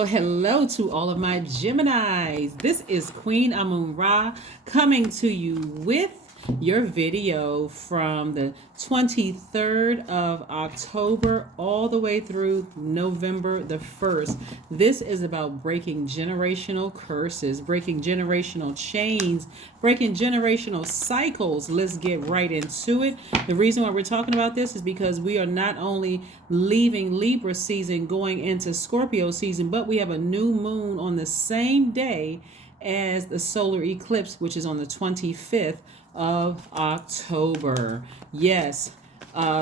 So hello to all of my Geminis. This is Queen Amun Ra coming to you with your video from the 23rd of October all the way through November the 1st. This is about breaking generational curses, breaking generational chains, breaking generational cycles. Let's get right into it. The reason why we're talking about this is because we are not only leaving Libra season going into Scorpio season, but we have a new moon on the same day as the solar eclipse, which is on the 25th of October. Yes,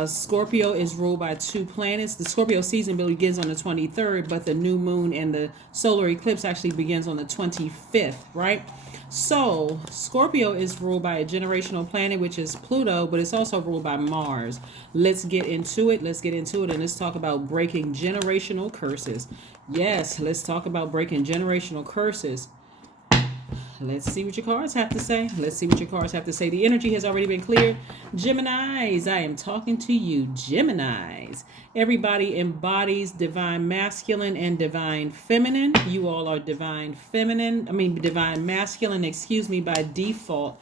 Scorpio is ruled by two planets. The Scorpio season begins on the 23rd, but the new moon and the solar eclipse actually begins on the 25th, right? So, Scorpio is ruled by a generational planet, which is Pluto, but it's also ruled by Mars. Let's get into it. And let's talk about breaking generational curses. Yes, let's talk about breaking generational curses. Let's see what your cards have to say. The energy has already been cleared. Geminis, I am talking to you. Geminis. Everybody embodies divine masculine and divine feminine. You all are divine masculine, by default.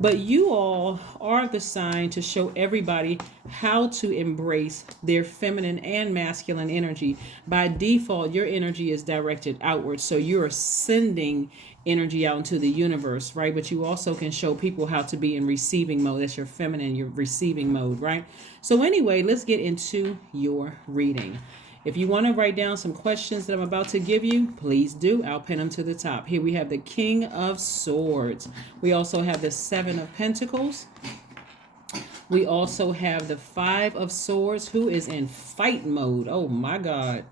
But you all are the sign to show everybody how to embrace their feminine and masculine energy. By default, your energy is directed outward. So you're sending energy out into the universe, right? But you also can show people how to be in receiving mode. That's your feminine, your receiving mode, right? So anyway, let's get into your reading. If you want to write down some questions that I'm about to give you, please do. I'll pin them to the top. Here we have the King of Swords. We also have the Seven of Pentacles. We also have the Five of Swords, who is in fight mode. Oh my God.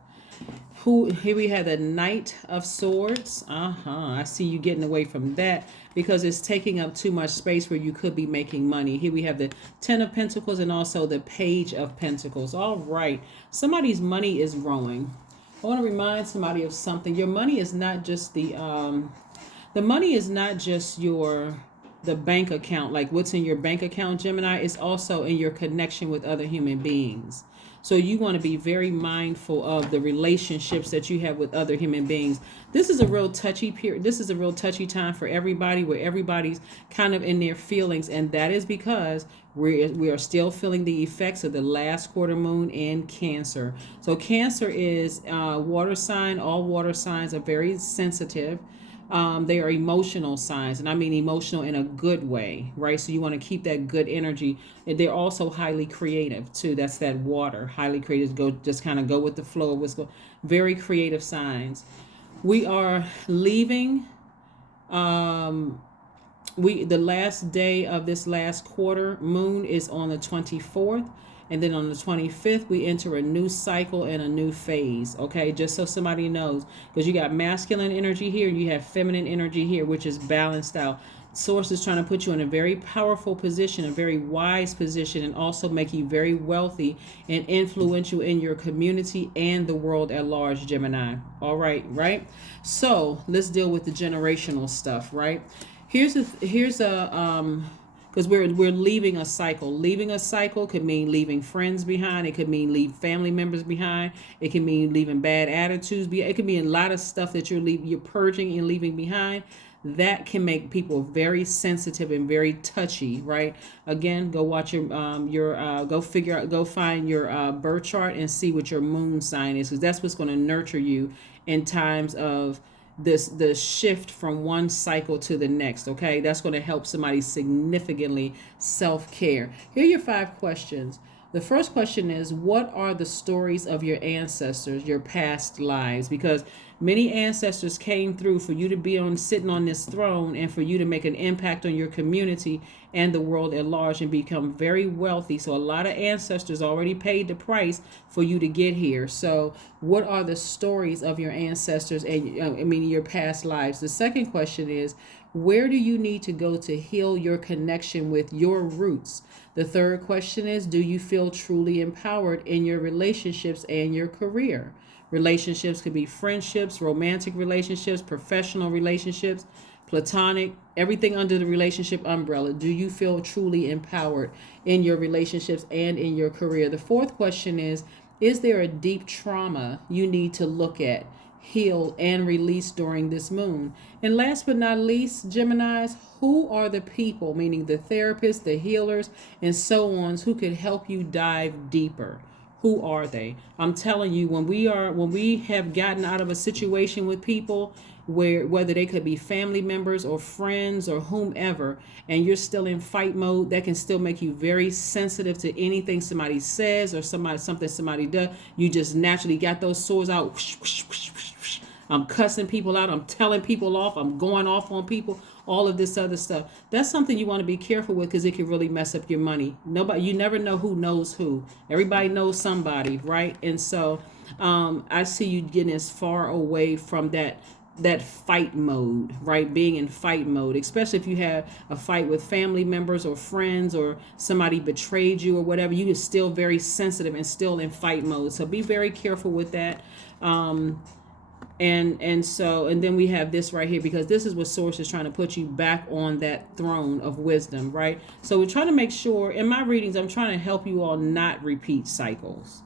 Here we have the Knight of Swords. I see you getting away from that because it's taking up too much space where you could be making money. Here we have the Ten of Pentacles and also the Page of Pentacles. All right. Somebody's money is growing. I want to remind somebody of something. Your money is not just the money is not just the bank account, like what's in your bank account, Gemini. It's also in your connection with other human beings. So you want to be very mindful of the relationships that you have with other human beings. This is a real touchy period. This is a real touchy time for everybody, where everybody's kind of in their feelings. And that is because we are still feeling the effects of the last quarter moon in Cancer. So Cancer is water sign. All water signs are very sensitive. They are emotional signs, and I mean emotional in a good way, right? So you want to keep that good energy. And they're also highly creative too. That's that water, highly creative. Just kind of go with the flow of what's going. Very creative signs. We are leaving. The last day of this last quarter moon is on the 24th. And then on the 25th, we enter a new cycle and a new phase. Okay, just so somebody knows, because you got masculine energy here, you have feminine energy here, which is balanced out. Source is trying to put you in a very powerful position, a very wise position, and also make you very wealthy and influential in your community and the world at large, Gemini. All right, right? So let's deal with the generational stuff, right? Here's a because we're leaving a cycle. Leaving a cycle could mean leaving friends behind. It could mean leave family members behind. It can mean leaving bad attitudes. It could be a lot of stuff that you're purging and leaving behind. That can make people very sensitive and very touchy, right? Again, go watch go find your birth chart and see what your moon sign is, because that's what's going to nurture you in times of the shift from one cycle to the next. Okay, that's going to help somebody significantly. Self-care. Here are your 5 questions. The first question is, what are the stories of your ancestors, your past lives? Because many ancestors came through for you to be sitting on this throne, and for you to make an impact on your community and the world at large and become very wealthy. So a lot of ancestors already paid the price for you to get here. So what are the stories of your ancestors and your past lives? The second question is, where do you need to go to heal your connection with your roots? The third question is, do you feel truly empowered in your relationships and your career? Relationships could be friendships, romantic relationships, professional relationships, platonic, everything under the relationship umbrella. Do you feel truly empowered in your relationships and in your career? The fourth question is there a deep trauma you need to look at? heal, and release during this moon. And last but not least, Geminis, who are the people, meaning the therapists, the healers, and so on, who could help you dive deeper? Who are they? I'm telling you, when we have gotten out of a situation with people where whether they could be family members or friends or whomever, and you're still in fight mode, that can still make you very sensitive to anything somebody says or something somebody does. You just naturally got those swords out. I'm cussing people out. I'm telling people off. I'm going off on people. All of this other stuff. That's something you want to be careful with, because it can really mess up your money. You never know who knows who. Everybody knows somebody, right? And so I see you getting as far away from that fight mode, right? Being in fight mode, especially if you have a fight with family members or friends, or somebody betrayed you or whatever. You are still very sensitive and still in fight mode. So be very careful with that. And then we have this right here, because this is what Source is trying to put you back on that throne of wisdom, right? So we're trying to make sure, in my readings, I'm trying to help you all not repeat cycles.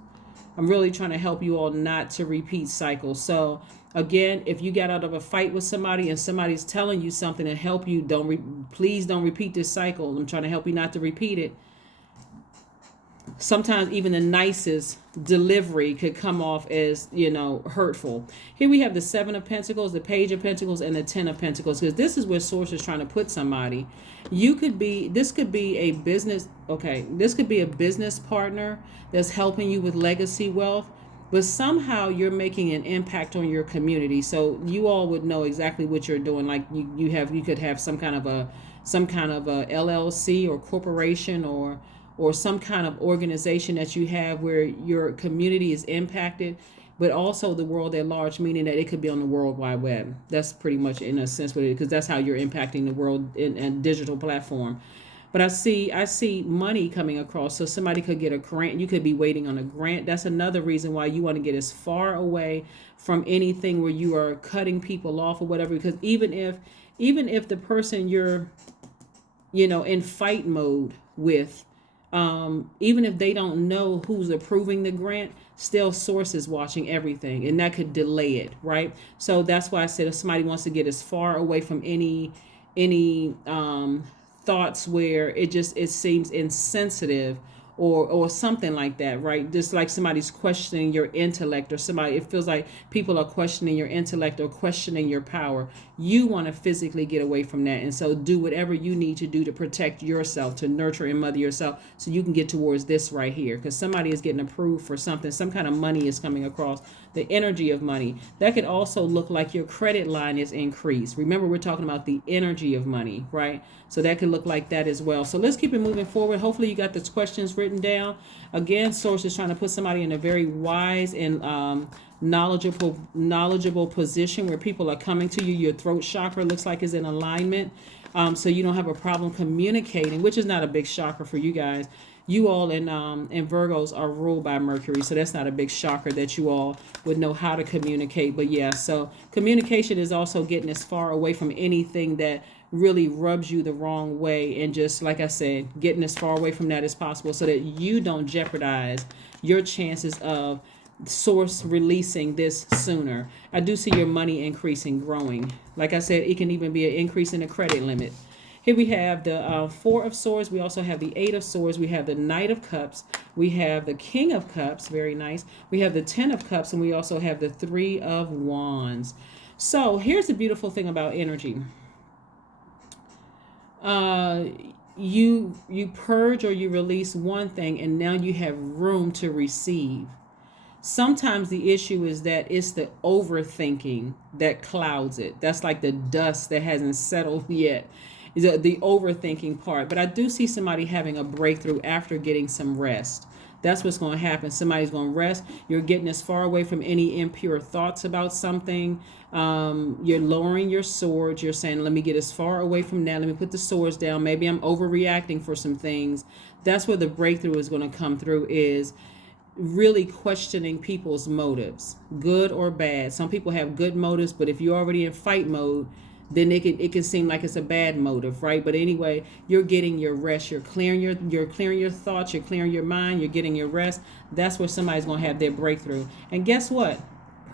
I'm really trying to help you all not to repeat cycles. So again, if you got out of a fight with somebody and somebody's telling you something to help you, please don't repeat this cycle. I'm trying to help you not to repeat it. Sometimes even the nicest delivery could come off as, hurtful. Here we have the 7 of Pentacles, the Page of Pentacles, and the 10 of Pentacles, because this is where Source is trying to put somebody. This could be a business partner that's helping you with legacy wealth, but somehow you're making an impact on your community. So you all would know exactly what you're doing. Like you could have some kind of a LLC or corporation, or some kind of organization that you have where your community is impacted, but also the world at large, meaning that it could be on the World Wide Web. That's pretty much, in a sense, what it is, because that's how you're impacting the world in a digital platform. But I see money coming across. So somebody could get a grant. You could be waiting on a grant. That's another reason why you want to get as far away from anything where you are cutting people off or whatever, because even if the person you're, in fight mode with, even if they don't know who's approving the grant, still Source is watching everything, and that could delay it, right? So that's why I said, if somebody wants to get as far away from any thoughts where it seems insensitive or something like that, right? Just like somebody's questioning your intellect, or it feels like people are questioning your intellect or questioning your power. You want to physically get away from that. And so do whatever you need to do to protect yourself, to nurture and mother yourself, so you can get towards this right here, because somebody is getting approved for something. Some kind of money is coming across, the energy of money. That could also look like your credit line is increased. Remember, we're talking about the energy of money, right? So that could look like that as well. So let's keep it moving forward. Hopefully you got these questions written down. Again, Source is trying to put somebody in a very wise and knowledgeable position where people are coming to you. Your throat chakra looks like is in alignment. So you don't have a problem communicating, which is not a big shocker for you guys. You all in Virgos are ruled by Mercury, so that's not a big shocker that you all would know how to communicate. But yeah, so communication is also getting as far away from anything that really rubs you the wrong way, and just like I said, getting as far away from that as possible, so that you don't jeopardize your chances of Source releasing this sooner. I do see your money increasing, growing. Like I said, it can even be an increase in the credit limit. Here we have the 4 of Swords. We also have the 8 of Swords. We have the Knight of Cups. We have the King of Cups. Very nice. We have the 10 of Cups, and we also have the 3 of Wands. So here's the beautiful thing about energy. You purge or you release one thing, and now you have room to receive. Sometimes the issue is that it's the overthinking that clouds it. That's like the dust that hasn't settled yet. The overthinking part. But I do see somebody having a breakthrough after getting some rest. That's what's going to happen. Somebody's going to rest. You're getting as far away from any impure thoughts about something. You're lowering your swords. You're saying, let me get as far away from that. Let me put the swords down. Maybe I'm overreacting for some things. That's where the breakthrough is going to come through, is really questioning people's motives, good or bad. Some people have good motives, but if you're already in fight mode, then it can seem like it's a bad motive, right? But anyway, you're getting your rest. You're clearing your thoughts. You're clearing your mind. You're getting your rest. That's where somebody's going to have their breakthrough. And guess what?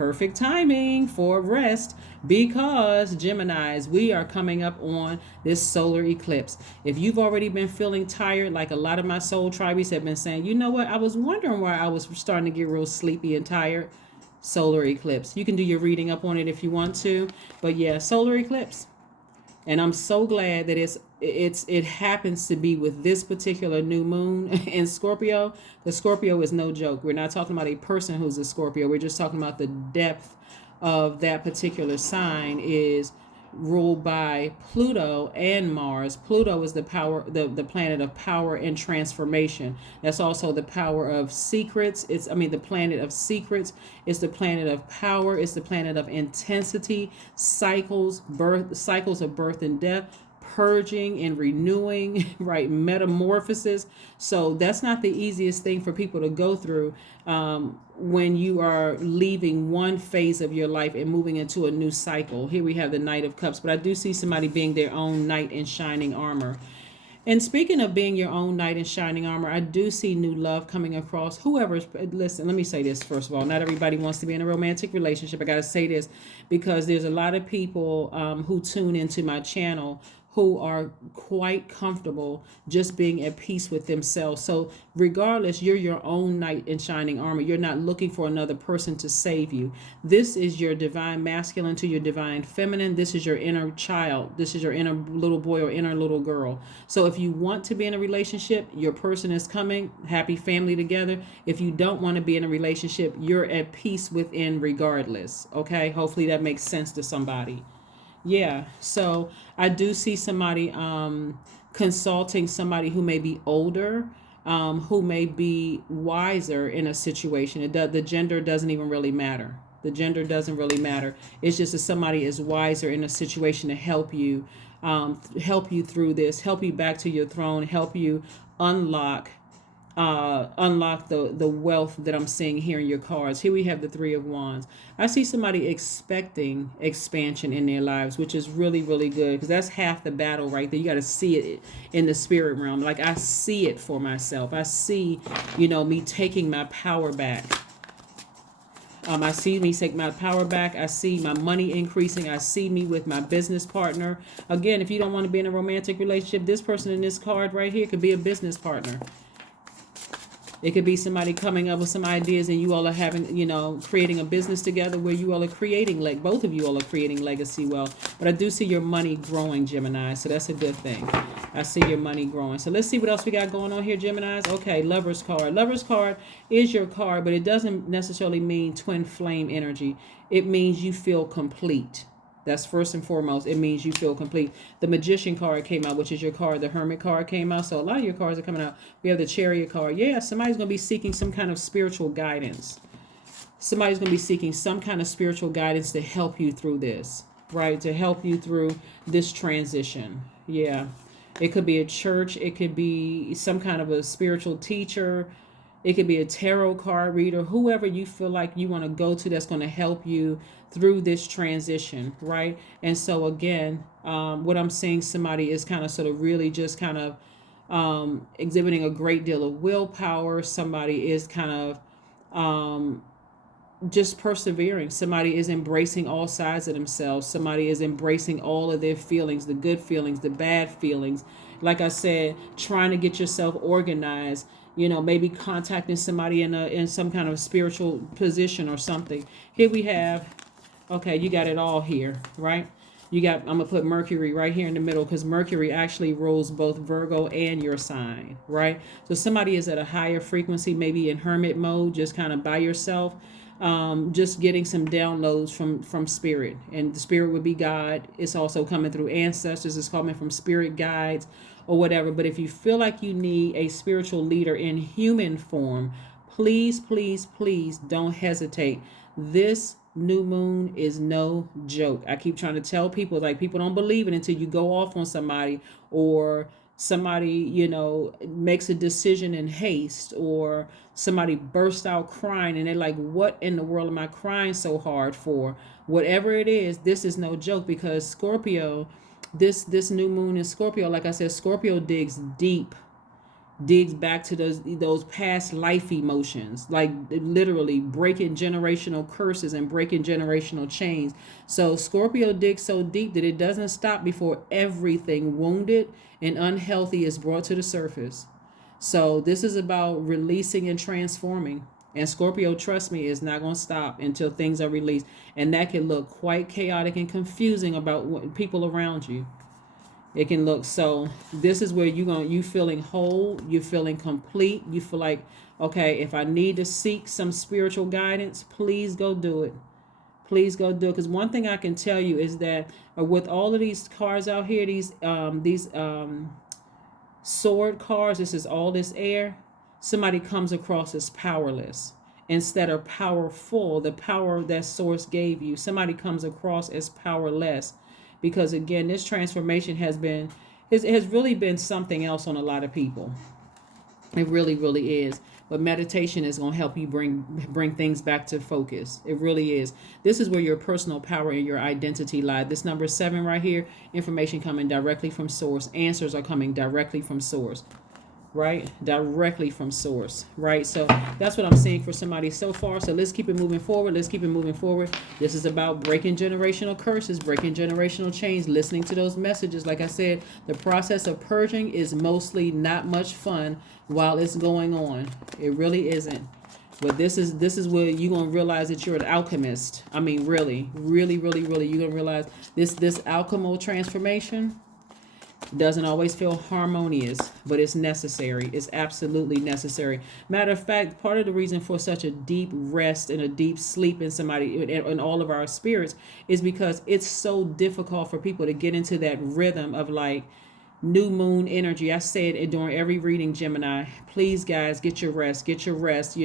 perfect timing for rest, because Geminis, we are coming up on this solar eclipse. If you've already been feeling tired, like a lot of my soul tribes have been saying, you know what, I was wondering why I was starting to get real sleepy and tired. Solar eclipse. You can do your reading up on it if you want to, but yeah, solar eclipse. And I'm so glad that it happens to be with this particular new moon in Scorpio. The Scorpio is no joke. We're not talking about a person who's a Scorpio. We're just talking about the depth of that particular sign is ruled by Pluto and Mars. Pluto is the planet of power and transformation. That's also the power of secrets. The planet of secrets. It's the planet of power. It's the planet of intensity, cycles of birth and death, purging and renewing, right? Metamorphosis. So that's not the easiest thing for people to go through when you are leaving one phase of your life and moving into a new cycle. Here we have the Knight of Cups, but I do see somebody being their own knight in shining armor. And speaking of being your own knight in shining armor, I do see new love coming across. Listen, let me say this first of all. Not everybody wants to be in a romantic relationship. I got to say this because there's a lot of people who tune into my channel who are quite comfortable just being at peace with themselves. So regardless, you're your own knight in shining armor. You're not looking for another person to save you. This is your divine masculine to your divine feminine. This is your inner child. This is your inner little boy or inner little girl. So if you want to be in a relationship, your person is coming, happy family together. If you don't want to be in a relationship, you're at peace within regardless. Okay, hopefully that makes sense to somebody. Yeah, so I do see somebody consulting somebody who may be older, who may be wiser in a situation. The gender doesn't even really matter. The gender doesn't really matter. It's just that somebody is wiser in a situation to help you through this, help you back to your throne, help you unlock the wealth that I'm seeing here in your cards. Here we have the Three of Wands. I see somebody expecting expansion in their lives, which is really, really good because that's half the battle right there. You got to see it in the spirit realm. Like I see it for myself. I see, me taking my power back. I see me take my power back. I see my money increasing. I see me with my business partner. Again, if you don't want to be in a romantic relationship, this person in this card right here could be a business partner. It could be somebody coming up with some ideas and you all are having, creating a business together where you all are creating, both of you all are creating legacy wealth. But I do see your money growing, Gemini. So that's a good thing. I see your money growing. So let's see what else we got going on here, Geminis. Okay, Lover's card. Lover's card is your card, but it doesn't necessarily mean twin flame energy. It means you feel complete. That's first and foremost. It means you feel complete. The Magician card came out, which is your card. The Hermit card came out. So a lot of your cards are coming out. We have the Chariot card. Yeah, somebody's going to be seeking some kind of spiritual guidance. Somebody's going to be seeking some kind of spiritual guidance to help you through this, right? To help you through this transition. Yeah. It could be a church. It could be some kind of a spiritual teacher. It could be a tarot card reader, whoever you feel like you want to go to that's going to help you through this transition, right? And so again, what I'm seeing somebody is kind of sort of really just kind of exhibiting a great deal of willpower. Somebody is kind of just persevering. Somebody is embracing all sides of themselves. Somebody is embracing all of their feelings, the good feelings, the bad feelings. Like I said, trying to get yourself organized. Maybe contacting somebody in some kind of spiritual position or something. Here we have, okay, you got it all here, right? I'm going to put Mercury right here in the middle because Mercury actually rules both Virgo and your sign, right? So somebody is at a higher frequency, maybe in hermit mode, just kind of by yourself, just getting some downloads from spirit. And the spirit would be God. It's also coming through ancestors. It's coming from spirit guides or whatever. But if you feel like you need a spiritual leader in human form, please, please, please don't hesitate. This new moon is no joke. I keep trying to tell people, people don't believe it until you go off on somebody, or somebody, makes a decision in haste, or somebody bursts out crying and they're like, what in the world am I crying so hard for? Whatever it is, this is no joke, because Scorpio, this new moon in Scorpio, like I said, Scorpio digs deep. digs back to those past life emotions, like literally breaking generational curses and breaking generational chains. So Scorpio digs so deep that it doesn't stop before everything wounded and unhealthy is brought to the surface. So this is about releasing and transforming. And Scorpio, trust me, is not going to stop until things are released. And that can look quite chaotic and confusing about people around you. It can look so. This is where you feeling whole, you feeling complete. You feel like, okay, if I need to seek some spiritual guidance, please go do it. Please go do it. Because one thing I can tell you is that with all of these cards out here, these sword cards, this is all this air. Somebody comes across as powerless instead of powerful. The power that source gave you. Somebody comes across as powerless. Because again, this transformation has really been something else on a lot of people. It really, really is. But meditation is going to help you bring things back to focus. It really is. This is where your personal power and your identity lie. This number 7 right here, information coming directly from source. Answers are coming directly from source. Right? Directly from source. Right? So that's what I'm seeing for somebody so far. So let's keep it moving forward. Let's keep it moving forward. This is about breaking generational curses, breaking generational chains, listening to those messages. Like I said, the process of purging is mostly not much fun while it's going on. It really isn't. But this is where you're going to realize that you're an alchemist. I mean, really, really, really, really, you're going to realize this alchemical transformation doesn't always feel harmonious, but it's necessary. It's absolutely necessary. Matter of fact, part of the reason for such a deep rest and a deep sleep in somebody, in all of our spirits, is because it's so difficult for people to get into that rhythm of like new moon energy. I say it during every reading, Gemini. Please, guys, get your rest. Get your rest.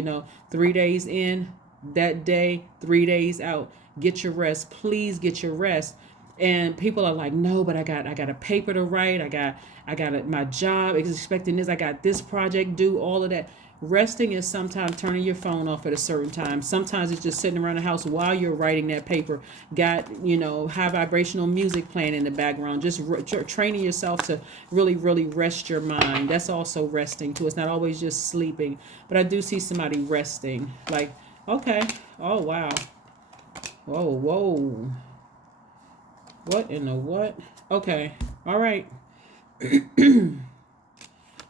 3 days in that day, 3 days out. Get your rest. Please get your rest. And people are like, no, but I got a paper to write. I got my job is expecting this. I got this project due. All of that. Resting is sometimes turning your phone off at a certain time. Sometimes it's just sitting around the house while you're writing that paper. Got high vibrational music playing in the background. Just training yourself to really, really rest your mind. That's also resting too. It's not always just sleeping. But I do see somebody resting. Like, okay, oh wow, whoa. What in the what? Okay. All right.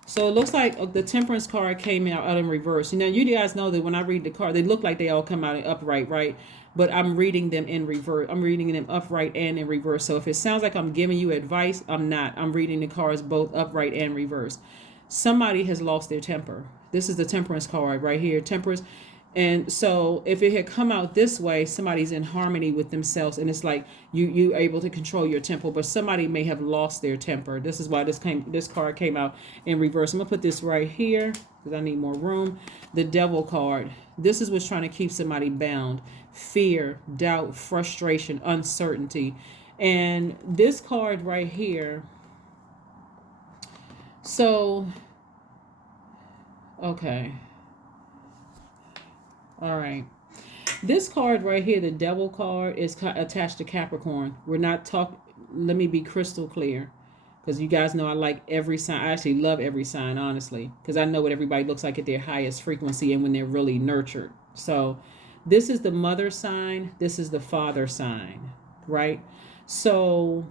So it looks like the Temperance card came out in reverse. You guys know that when I read the card, they look like they all come out in upright, right? But I'm reading them in reverse. I'm reading them upright and in reverse. So if it sounds like I'm giving you advice, I'm not. I'm reading the cards both upright and reverse. Somebody has lost their temper. This is the Temperance card right here. Temperance. And so if it had come out this way, somebody's in harmony with themselves, and it's like you able to control your temper, but somebody may have lost their temper. This is why this card came out in reverse. I'm gonna put this right here because I need more room. The Devil card. This is what's trying to keep somebody bound. Fear, doubt, frustration, uncertainty. And this card right here. So, okay. All right. This card right here, the Devil card, is attached to Capricorn. We're not talking, let me be crystal clear, because you guys know I like every sign. I actually love every sign, honestly, because I know what everybody looks like at their highest frequency and when they're really nurtured. So this is the mother sign. This is the father sign, right? So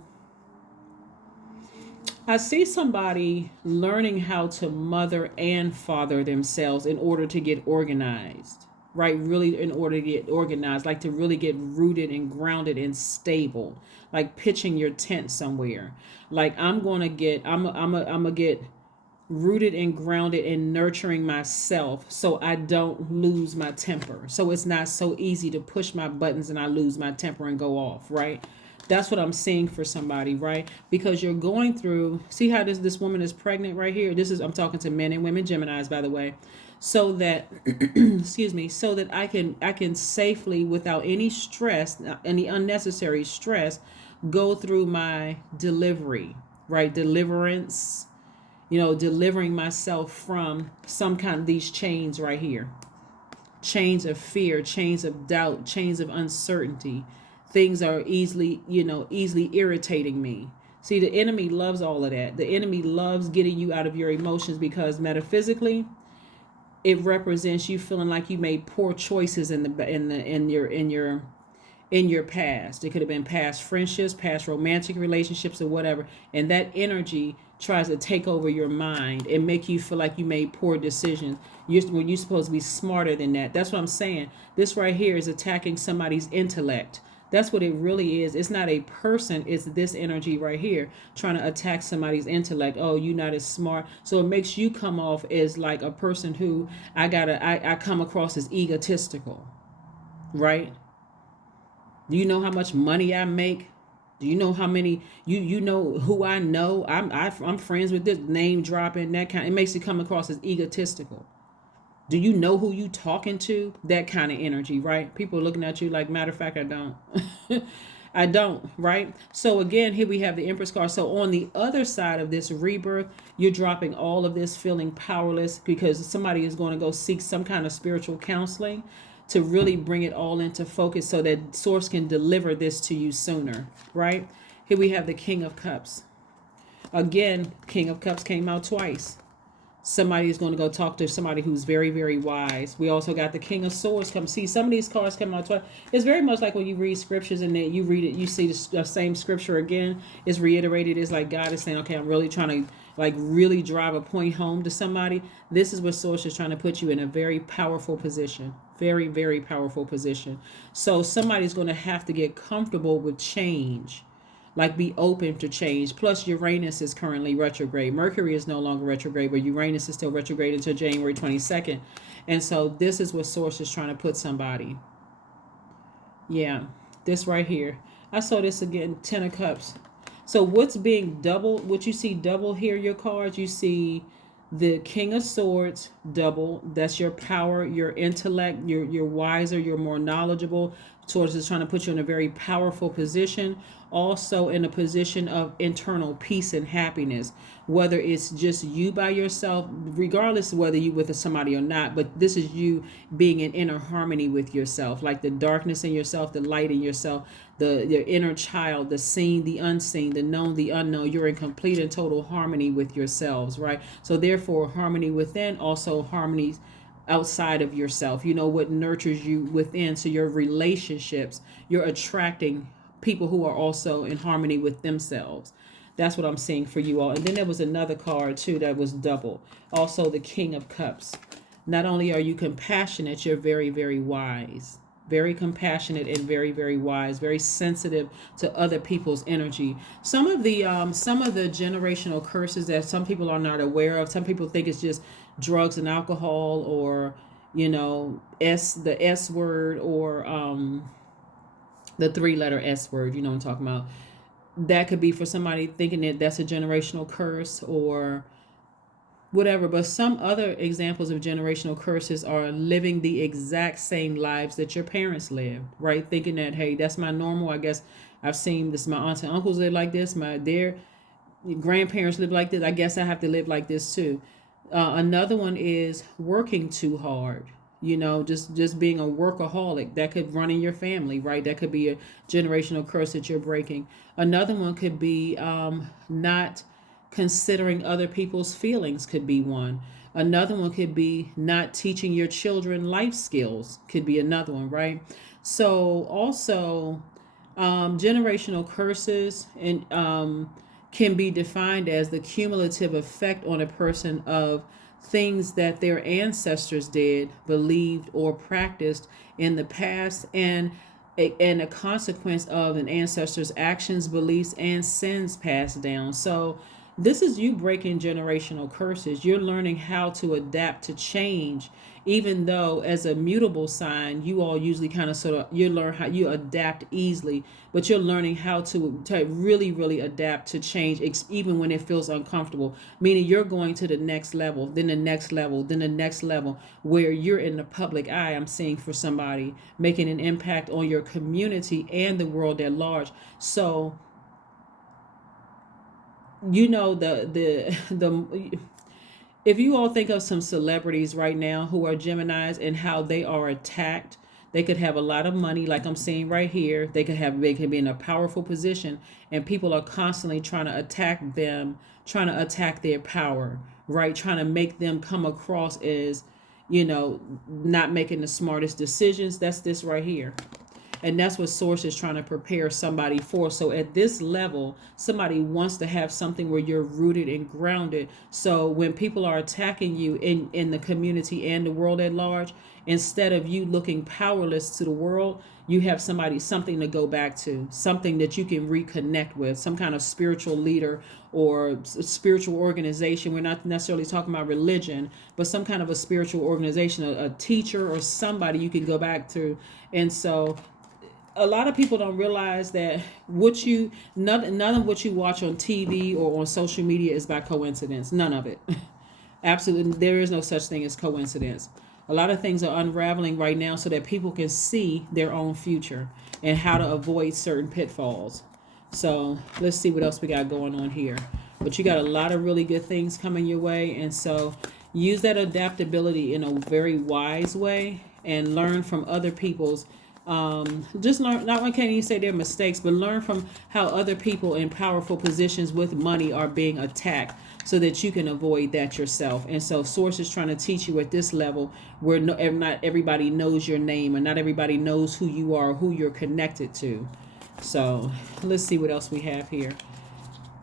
I see somebody learning how to mother and father themselves in order to get organized. Right, really, in order to get organized, like to really get rooted and grounded and stable, like pitching your tent somewhere. Like I'm gonna get rooted and grounded in nurturing myself, so I don't lose my temper. So it's not so easy to push my buttons and I lose my temper and go off. Right, that's what I'm seeing for somebody, right? Because you're going through. See how this woman is pregnant right here. I'm talking to men and women, Geminis, by the way. So that excuse me, so that I can safely, without any stress, any unnecessary stress, go through my delivery, right? Deliverance, delivering myself from some kind of these chains right here. Chains of fear, chains of doubt, chains of uncertainty. Things are easily irritating me. See, the enemy loves all of that. The enemy loves getting you out of your emotions because metaphysically, it represents you feeling like you made poor choices in your past. It could have been past friendships, past romantic relationships, or whatever. And that energy tries to take over your mind and make you feel like you made poor decisions. When you're supposed to be smarter than that. That's what I'm saying. This right here is attacking somebody's intellect. That's what it really is. It's not a person. It's this energy right here trying to attack somebody's intellect. Oh, you're not as smart. So it makes you come off as like a person who I come across as egotistical, right? Do you know how much money I make? Do you know how many you know who I know? I'm friends with this, name dropping, that kind. It makes it come across as egotistical. Do you know who you talking to? That kind of energy, right? People looking at you like, matter of fact, I don't. I don't, right? So again, here we have the Empress card. So on the other side of this rebirth, you're dropping all of this feeling powerless because somebody is going to go seek some kind of spiritual counseling to really bring it all into focus so that source can deliver this to you sooner, right? Here we have the King of Cups. Again, King of Cups came out twice. Somebody is going to go talk to somebody who's very, very wise. We also got the King of Swords come. See, some of these cards come out twice. It's very much like when you read scriptures and then you read it, you see the same scripture again. It's reiterated. It's like God is saying, okay, I'm really trying to like really drive a point home to somebody. This is what Source is trying to put you in a very powerful position. Very, very powerful position. So somebody's going to have to get comfortable with change. Like be open to change. Plus Uranus is currently retrograde. Mercury is no longer retrograde, but Uranus is still retrograde until January 22nd. And so this is what Source is trying to put somebody. Yeah, this right here. I saw this again, Ten of Cups. So what's being double, what you see double here, your cards, you see the King of Swords double. That's your power, your intellect, you're wiser, you're more knowledgeable. Swords is trying to put you in a very powerful position. Also in a position of internal peace and happiness, whether it's just you by yourself, regardless of whether you with somebody or not, but this is you being in inner harmony with yourself, like the darkness in yourself, the light in yourself, your inner child, the seen, the unseen, the known, the unknown. You're in complete and total harmony with yourselves, right? So therefore harmony within, also harmony outside of yourself. You know what nurtures you within. So your relationships, you're attracting people who are also in harmony with themselves. That's what I'm seeing for you all. And then there was another card too that was double. Also the King of Cups. Not only are you compassionate, you're very, very wise. Very compassionate and very, very wise. Very sensitive to other people's energy. Some of the generational curses that some people are not aware of. Some people think it's just drugs and alcohol, or the S word, or the 3-letter S word, you know what I'm talking about. That could be for somebody thinking that that's a generational curse or whatever. But some other examples of generational curses are living the exact same lives that your parents lived, right? Thinking that, hey, that's my normal. I guess I've seen this. My aunts and uncles live like this. Their grandparents live like this. I guess I have to live like this too. Another one is working too hard. Just being a workaholic. That could run in your family, right? That could be a generational curse that you're breaking. Another one could be not considering other people's feelings, could be one. Another one could be not teaching your children life skills, could be another one, right? So also generational curses and can be defined as the cumulative effect on a person of things that their ancestors did, believed, or practiced in the past, and a consequence of an ancestor's actions, beliefs, and sins passed down. So this is you breaking generational curses. You're learning how to adapt to change, even though as a mutable sign, you all usually kind of you learn how you adapt easily, but you're learning how to really, really adapt to change, even when it feels uncomfortable, meaning you're going to the next level, then the next level, then the next level, where you're in the public eye. I'm seeing for somebody making an impact on your community and the world at large. So if you all think of some celebrities right now who are Geminis and how they are attacked, They could have a lot of money, like I'm seeing right here. They could be in a powerful position, and people are constantly trying to attack them, trying to attack their power, right? Trying to make them come across as, not making the smartest decisions. That's this right here. And that's what Source is trying to prepare somebody for. So at this level, somebody wants to have something where you're rooted and grounded. So when people are attacking you in the community and the world at large, instead of you looking powerless to the world, you have something to go back to, something that you can reconnect with, some kind of spiritual leader or spiritual organization. We're not necessarily talking about religion, but some kind of a spiritual organization, a teacher or somebody you can go back to. And so a lot of people don't realize that none of what you watch on TV or on social media is by coincidence. None of it. Absolutely, there is no such thing as coincidence. A lot of things are unraveling right now so that people can see their own future and how to avoid certain pitfalls. So let's see what else we got going on here. But you got a lot of really good things coming your way, and so use that adaptability in a very wise way and learn from other people's just learn. Not one can't even say they're mistakes, but learn from how other people in powerful positions with money are being attacked, so that you can avoid that yourself. And so Source is trying to teach you at this level where not everybody knows your name, and not everybody knows who you are, who you're connected to. So let's see what else we have here.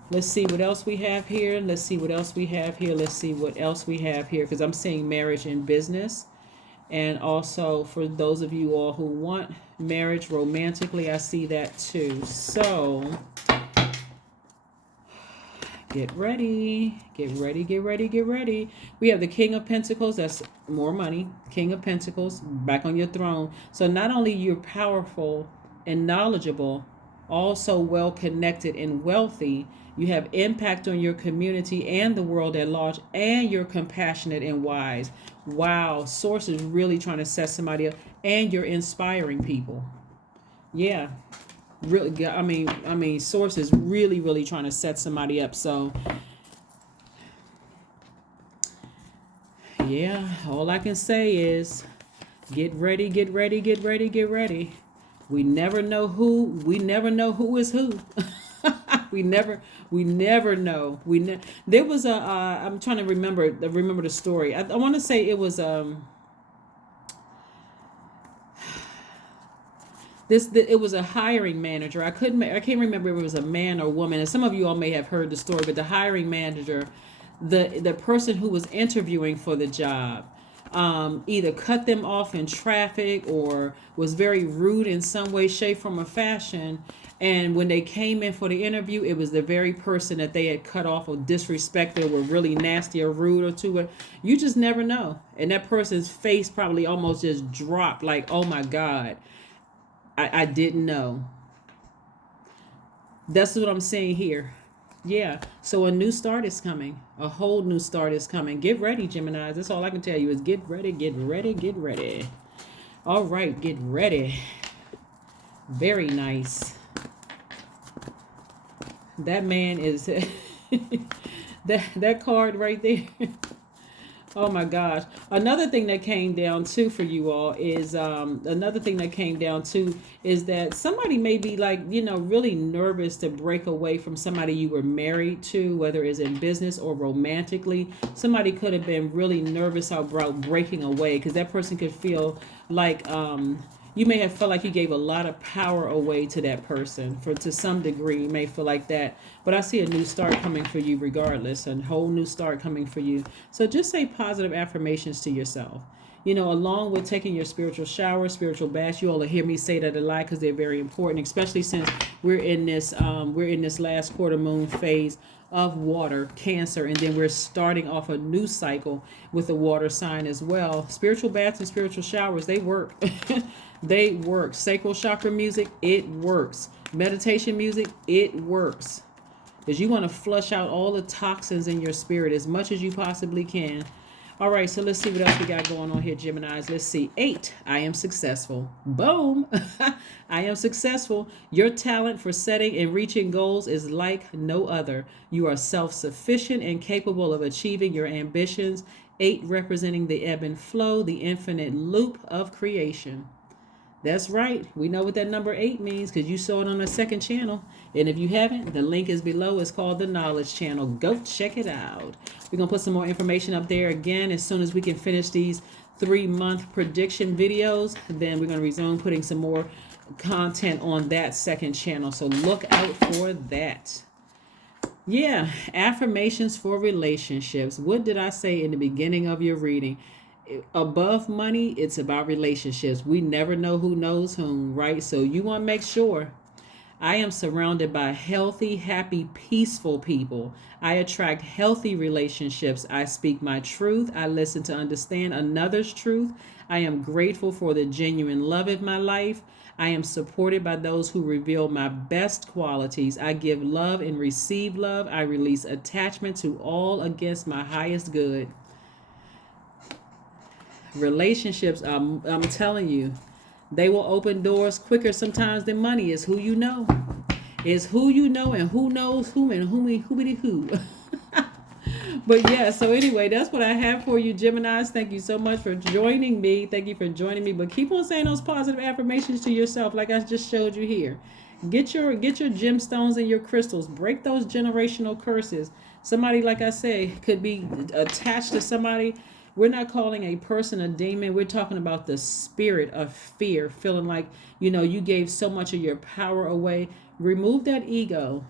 Let's see what else we have here. Let's see what else we have here. Let's see what else we have here, because I'm seeing marriage and business. And also for those of you all who want marriage romantically, I see that too. So get ready, get ready, get ready, get ready. We have the King of Pentacles. That's more money. King of Pentacles, back on your throne. So not only you're powerful and knowledgeable, also well connected and wealthy, you have impact on your community and the world at large, and you're compassionate and wise. Wow, Source is really trying to set somebody up, and you're inspiring people. Yeah, really. I mean, Source is really trying to set somebody up. So, yeah, all I can say is, get ready, get ready, get ready, get ready. We never know who is who. we never know. There was a I'm trying to remember the story. I want to say it was it was a hiring manager. I can't remember if it was a man or woman. And some of you all may have heard the story, but the hiring manager, the person who was interviewing for the job, either cut them off in traffic or was very rude in some way, shape, form, or fashion. And when they came in for the interview, it was the very person that they had cut off or disrespected or were really nasty or rude or to it. You just never know. And that person's face probably almost just dropped, like, oh my God, I didn't know. That's what I'm saying here. Yeah. So a new start is coming. A whole new start is coming. Get ready, Geminis. That's all I can tell you is get ready, get ready, get ready. All right, get ready. Very nice. That man is that card right there. Oh my gosh. Another thing that came down too for you all is that somebody may be like, really nervous to break away from somebody you were married to, whether it's in business or romantically. Somebody could have been really nervous about breaking away, because that person could feel like you may have felt like you gave a lot of power away to that person. To some degree, you may feel like that. But I see a new start coming for you regardless, a whole new start coming for you. So just say positive affirmations to yourself. Along with taking your spiritual shower, spiritual baths. You all will hear me say that a lot because they're very important, especially since we're in this last quarter moon phase of water, Cancer, and then we're starting off a new cycle with a water sign as well. Spiritual baths and spiritual showers, they work. They work. Sacral chakra music, it works. Meditation music, it works. Because you want to flush out all the toxins in your spirit as much as you possibly can. All right, so let's see what else we got going on here, Geminis. Let's see. 8, I am successful. Boom. I am successful. Your talent for setting and reaching goals is like no other. You are self-sufficient and capable of achieving your ambitions. 8 representing the ebb and flow, the infinite loop of creation. That's right. We know what that number 8 means because you saw it on the second channel. And if you haven't, the link is below. It's called the Knowledge Channel. Go check it out. We're going to put some more information up there again as soon as we can finish these 3-month prediction videos. Then we're going to resume putting some more content on that second channel. So look out for that. Yeah, affirmations for relationships. What did I say in the beginning of your reading? Above money, it's about relationships. We never know who knows whom, right? So you want to make sure I am surrounded by healthy, happy, peaceful people. I attract healthy relationships. I speak my truth. I listen to understand another's truth. I am grateful for the genuine love of my life. I am supported by those who reveal my best qualities. I give love and receive love. I release attachment to all against my highest good. Relationships, I'm telling you, they will open doors quicker sometimes than money. Is who you know. It's who you know and who knows whom and who. But yeah, so anyway, that's what I have for you, Geminis. Thank you so much for joining me. Thank you for joining me. But keep on saying those positive affirmations to yourself like I just showed you here. Get your gemstones and your crystals. Break those generational curses. Somebody, like I say, could be attached to somebody. We're not calling a person a demon. We're talking about the spirit of fear, feeling like, you gave so much of your power away. Remove that ego.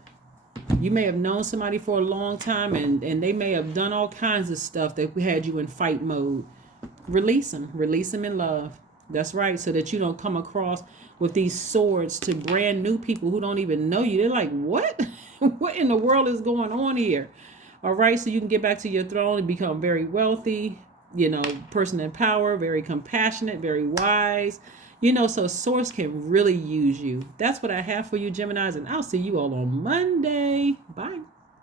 You may have known somebody for a long time and they may have done all kinds of stuff that had you in fight mode. Release them. Release them in love. That's right. So that you don't come across with these swords to brand new people who don't even know you. They're like, what? What in the world is going on here? All right. So you can get back to your throne and become very wealthy, person in power, very compassionate, very wise. So Source can really use you. That's what I have for you, Geminis, and I'll see you all on Monday. Bye.